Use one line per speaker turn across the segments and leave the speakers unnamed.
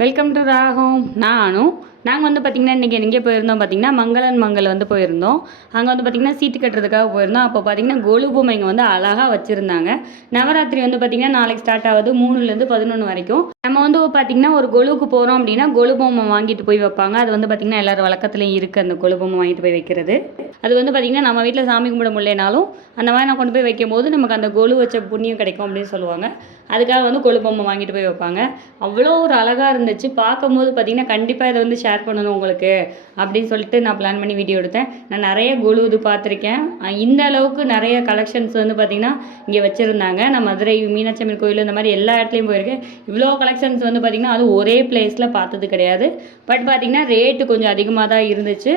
Welcome to ராகம் நானும் நாங்கள் வந்து பார்த்திங்கன்னா இன்றைக்கி எங்கே போயிருந்தோம் பார்த்திங்கன்னா மங்களன் மங்கள் வந்து போயிருந்தோம். அங்கே வந்து பார்த்திங்கன்னா சீட்டு கட்டுறதுக்காக போயிருந்தோம். அப்போ பார்த்திங்கன்னா கொலு பொம்மைங்க வந்து அழகாக வச்சுருந்தாங்க. நவராத்திரி வந்து பார்த்திங்கன்னா நாளைக்கு ஸ்டார்ட் ஆகுது மூணுலேருந்து பதினொன்று வரைக்கும். நம்ம வந்து பார்த்திங்கன்னா ஒரு கொலுவுக்கு போகிறோம் அப்படின்னா கொலு பொம்மை வாங்கிட்டு போய் வைப்பாங்க. அது வந்து பார்த்திங்கன்னா எல்லோரும் வழக்கத்துலேயும் இருக்குது அந்த கொலு பொம்மை வாங்கிட்டு போய் வைக்கிறது. அது வந்து பார்த்திங்கன்னா நம்ம வீட்டில் சாமி கும்பிட முடியலனாலும் அந்த மாதிரி நான் கொண்டு போய் வைக்கும் போது நமக்கு அந்த கொலு வச்ச புண்ணியம் கிடைக்கும் அப்படின்னு சொல்லுவாங்க. அதுக்காக வந்து கொலு பொம்மை வாங்கிட்டு போய் வைப்பாங்க. அவ்வளோ ஒரு அழகாக இருந்துச்சு. பார்க்கும்போது பார்த்திங்கன்னா கண்டிப்பாக இதை வந்து ஷேர் பண்ணணும் உங்களுக்கு அப்படின்னு சொல்லிட்டு நான் பிளான் பண்ணி வீடியோ எடுத்தேன். நான் நிறைய கொலு இது பார்த்துருக்கேன். இந்த அளவுக்கு நிறைய கலெக்ஷன்ஸ் வந்து பார்த்திங்கன்னா இங்கே வச்சுருந்தாங்க. நான் மதுரை மீனாட்சி அம்மன் கோயில் இந்த மாதிரி எல்லா இடத்துலையும் போயிருக்கேன். இவ்வளோ கலெக்ஷன்ஸ் வந்து பார்த்திங்கன்னா அது ஒரே பிளேஸில் பார்த்தது கிடையாது. பட் பார்த்திங்கன்னா ரேட்டு கொஞ்சம் அதிகமாக தான் இருந்துச்சு.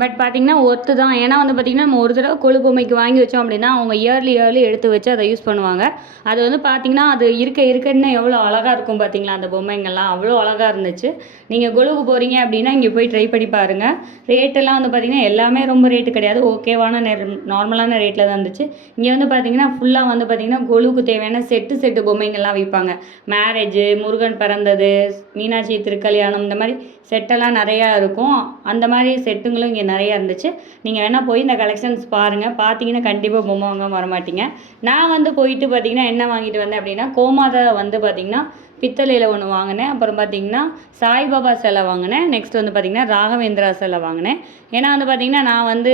பட் பார்த்தீங்கன்னா ஒத்து தான். ஏன்னா வந்து பார்த்திங்கன்னா நம்ம ஒரு தடவை கொழு பொம்மைக்கு வாங்கி வச்சோம் அப்படின்னா அவங்க இயர்லி இயர்லி எடுத்து வச்சு அதை யூஸ் பண்ணுவாங்க. அது வந்து பார்த்திங்கன்னா அது இருக்க இருக்கன்னு எவ்வளோ அழகாக இருக்கும் பார்த்தீங்களா அந்த பொம்மைங்கள்லாம் அவ்வளோ அழகாக இருந்துச்சு. நீங்கள் கொழுவுக்கு போகிறீங்க அப்படின்னா இங்கே போய் ட்ரை பண்ணி பாருங்கள் ரேட்டெல்லாம் வந்து பார்த்திங்கன்னா எல்லாமே ரொம்ப ரேட்டு கிடையாது. ஓகேவான நார்மலான ரேட்டில் தான் இருந்துச்சு. இங்கே வந்து பார்த்திங்கன்னா ஃபுல்லாக வந்து பார்த்திங்கன்னா கொழுவுக்கு தேவையான செட்டு செட்டு பொம்மைங்கள்லாம் விற்பாங்க மேரேஜு முருகன் பிறந்தது மீனாட்சி திருக்கல்யாணம் இந்த மாதிரி செட்டெல்லாம் நிறையா இருக்கும். அந்த மாதிரி செட்டுங்களும் இங்கே நிறையா இருந்துச்சு. நீங்கள் வேணால் போய் இந்த கலெக்ஷன்ஸ் பாருங்கள் பார்த்தீங்கன்னா கண்டிப்பாக பொம்மை வாங்க வரமாட்டீங்க நான் வந்து போயிட்டு பார்த்தீங்கன்னா என்ன வாங்கிட்டு வந்தேன் அப்படின்னா கோமாதா வந்து பார்த்தீங்கன்னா பித்தளையில் ஒன்று வாங்கினேன். அப்புறம் பார்த்தீங்கன்னா சாய்பாபா சிலை வாங்கினேன். நெக்ஸ்ட் வந்து பார்த்தீங்கன்னா ராகவேந்திரா சிலை வாங்கினேன். ஏன்னா வந்து பார்த்தீங்கன்னா நான் வந்து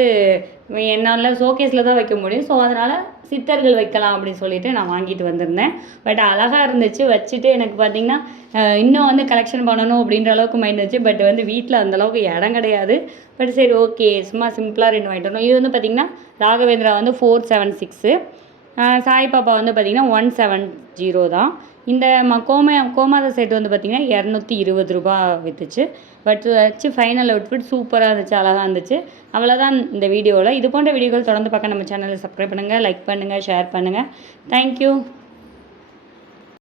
என்னால் ஷோகேஸில் தான் வைக்க முடியும். ஸோ அதனால் சித்தர்கள் வைக்கலாம் அப்படின்னு சொல்லிட்டு நான் வாங்கிட்டு வந்திருந்தேன். பட் அழகாக இருந்துச்சு. வச்சுட்டு எனக்கு பார்த்தீங்கன்னா இன்னும் வந்து கலெக்ஷன் பண்ணணும் அப்படின்ற அளவுக்கு மைண்ட் இருந்துச்சு. பட் வந்து வீட்டில் அந்தளவுக்கு இடம் கிடையாது. பட் சரி ஓகே சும்மா சிம்பிளாக ரெண்டு வாங்கிட்டு வரணும். இது வந்து பார்த்திங்கன்னா ராகவேந்திரா வந்து ஃபோர் செவன் சிக்ஸு சாய்பாபா வந்து பார்த்திங்கன்னா ஒன் செவன் ஜீரோ தான். இந்த ம கோம கோமாத செட் வந்து பார்த்திங்கன்னா இரநூத்தி இருபது ரூபா விற்றுச்சு பட் வச்சு ஃபைனல் அவுட்ஃபிட் சூப்பராக இருந்துச்சு அழகாக இருந்துச்சு. அவ்வளோதான் இந்த வீடியோவில் இது போன்ற வீடியோக்கள் தொடர்ந்து பார்க்க நம்ம சேனலை சப்ஸ்கிரைப் பண்ணுங்கள் லைக் பண்ணுங்கள் ஷேர் பண்ணுங்கள் தேங்க்யூ